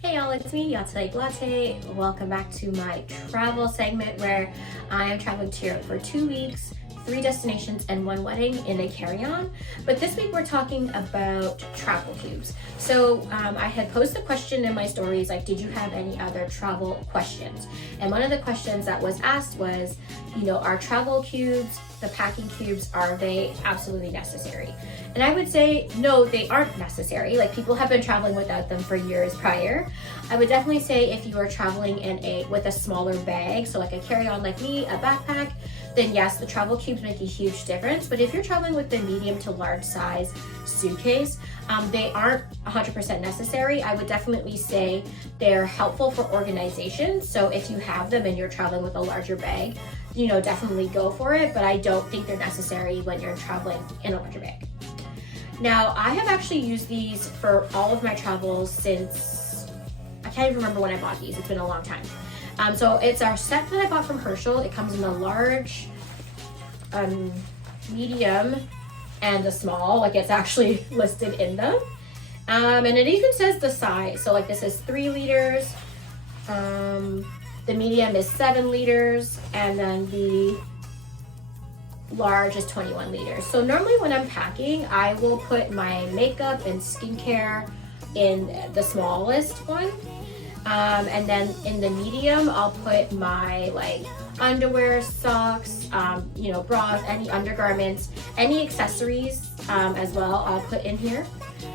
Hey y'all, it's me, Yatsai Latte. Welcome back to my travel segment where I am traveling to Europe for 2 weeks, 3 destinations, and 1 wedding in a carry-on. But this week we're talking about travel cubes. So I had posed a question in my stories like, did you have any other travel questions? And one of the questions that was asked was, are travel cubes, the packing cubes, are they absolutely necessary? And I would say, no, they aren't necessary. Like, people have been traveling without them for years prior. I would definitely say if you are traveling with a smaller bag, so like a carry-on like me, a backpack, then yes, the travel cubes make a huge difference. But if you're traveling with the medium to large size suitcase, they aren't 100% necessary. I would definitely say they're helpful for organization. So if you have them and you're traveling with a larger bag, definitely go for it. But I don't think they're necessary when you're traveling in a larger bag. Now, I have actually used these for all of my travels since, I can't even remember when I bought these. It's been a long time. So it's our set that I bought from Herschel. It comes in a large, medium, and a small. Like, it's actually listed in them. And it even says the size. So like, this is 3 liters. The medium is 7 liters. And then the large is 21 liters. So normally when I'm packing, I will put my makeup and skincare in the smallest one. And then in the medium, I'll put my underwear, socks, bras, any undergarments, any accessories as well, I'll put in here.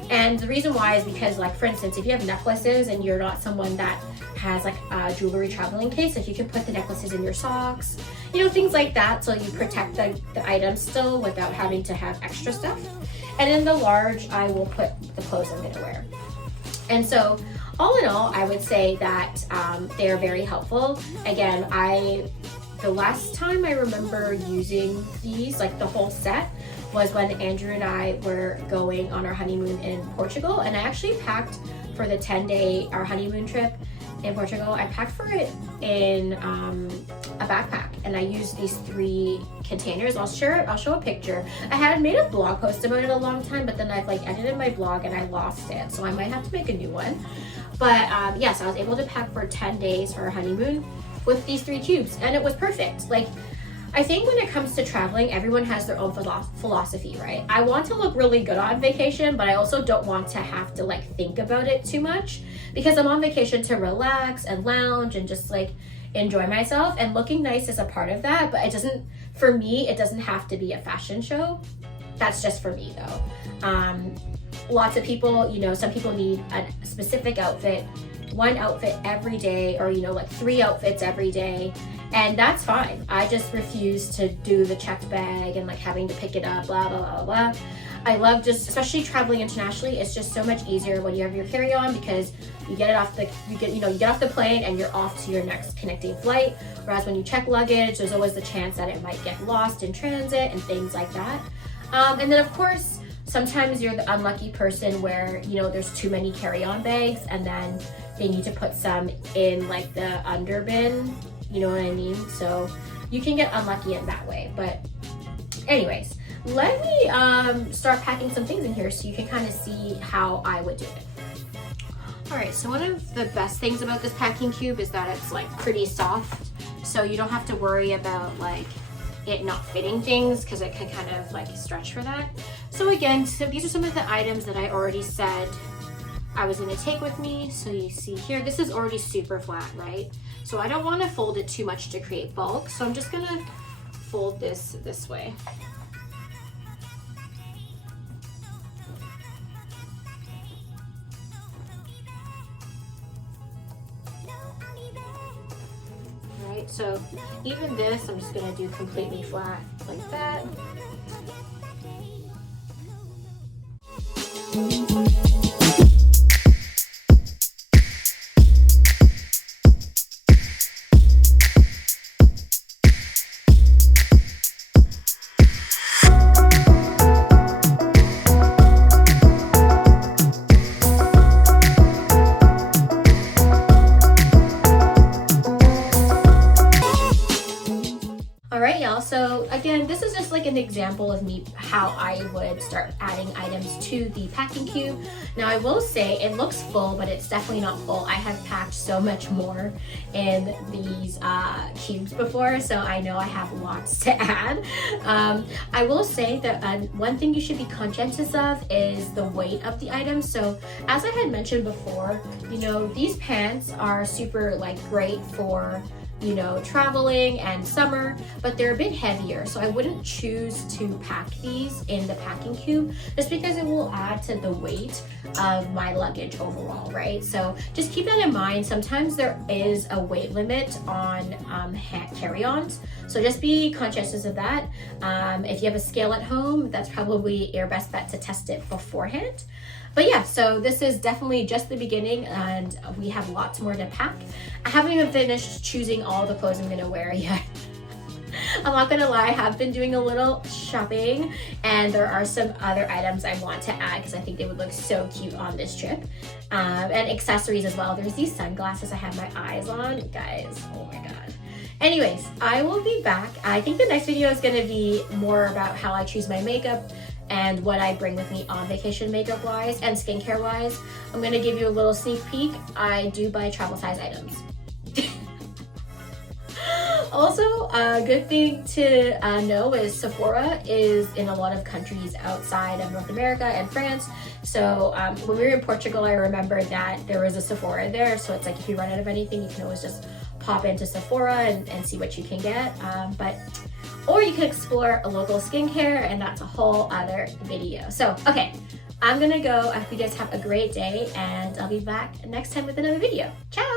And the reason why is because, for instance, if you have necklaces and you're not someone that has a jewelry traveling case, if you can put the necklaces in your socks, things like that, so you protect the items still without having to have extra stuff. And in the large, I will put the clothes I'm gonna wear. And so all in all, I would say that they're very helpful. Again, the last time I remember using these, the whole set, was when Andrew and I were going on our honeymoon in Portugal. And I actually packed for the 10-day, our honeymoon trip in Portugal, I packed for it in a backpack, and I used these 3 containers. I'll show a picture. I had made a blog post about it a long time, but then I've edited my blog and I lost it, so I might have to make a new one. But yes, I was able to pack for 10 days for our honeymoon with these 3 cubes, and it was perfect. I think when it comes to traveling, everyone has their own philosophy, right? I want to look really good on vacation, but I also don't want to have to think about it too much, because I'm on vacation to relax and lounge and just enjoy myself, and looking nice is a part of that, but for me, it doesn't have to be a fashion show. That's just for me though. Lots of people, some people need a specific outfit, 1 outfit every day, or 3 outfits every day. And that's fine. I just refuse to do the checked bag and having to pick it up, blah, blah, blah, blah. I love especially traveling internationally, it's just so much easier when you have your carry-on, because you get off the plane and you're off to your next connecting flight. Whereas when you check luggage, there's always the chance that it might get lost in transit and things like that. And then of course, sometimes you're the unlucky person where, there's too many carry-on bags, and then they need to put some in the under bin. You know what I mean? So you can get unlucky in that way. But anyways, let me start packing some things in here so you can kind of see how I would do it. All right, so one of the best things about this packing cube is that it's pretty soft. So you don't have to worry about it not fitting things, because it can kind of stretch for that. So again, these are some of the items that I already said I was gonna take with me. So you see here, this is already super flat, right? So I don't wanna fold it too much to create bulk. So I'm just gonna fold this way. All right, so even this, I'm just gonna do completely flat like that. So again, this is just like an example of me, how I would start adding items to the packing cube. Now I will say it looks full, but it's definitely not full. I have packed so much more in these cubes before, so I know I have lots to add. I will say that one thing you should be conscientious of is the weight of the items. So as I had mentioned before, you know, these pants are super like great for, you know, traveling and summer, but they're a bit heavier, so I wouldn't choose to pack these in the packing cube just because it will add to the weight of my luggage overall, right? So just keep that in mind. Sometimes there is a weight limit on carry-ons, so just be conscious of that. If you have a scale at home, that's probably your best bet to test it beforehand. But yeah, so this is definitely just the beginning, and we have lots more to pack. I haven't even finished choosing all the clothes I'm gonna wear yet. I'm not gonna lie, I have been doing a little shopping, and there are some other items I want to add because I think they would look so cute on this trip. And accessories as well. There's these sunglasses I have my eyes on. Guys, oh my god. Anyways, I will be back. I think the next video is gonna be more about how I choose my makeup and what I bring with me on vacation makeup wise and skincare wise. I'm gonna give you a little sneak peek. I do buy travel size items. Also, a good thing to know is Sephora is in a lot of countries outside of North America and France. So when we were in Portugal, I remember that there was a Sephora there. So it's like if you run out of anything, you can always just pop into Sephora and see what you can get. Or you can explore a local skincare, and that's a whole other video. So, okay, I'm gonna go. I hope you guys have a great day, and I'll be back next time with another video. Ciao!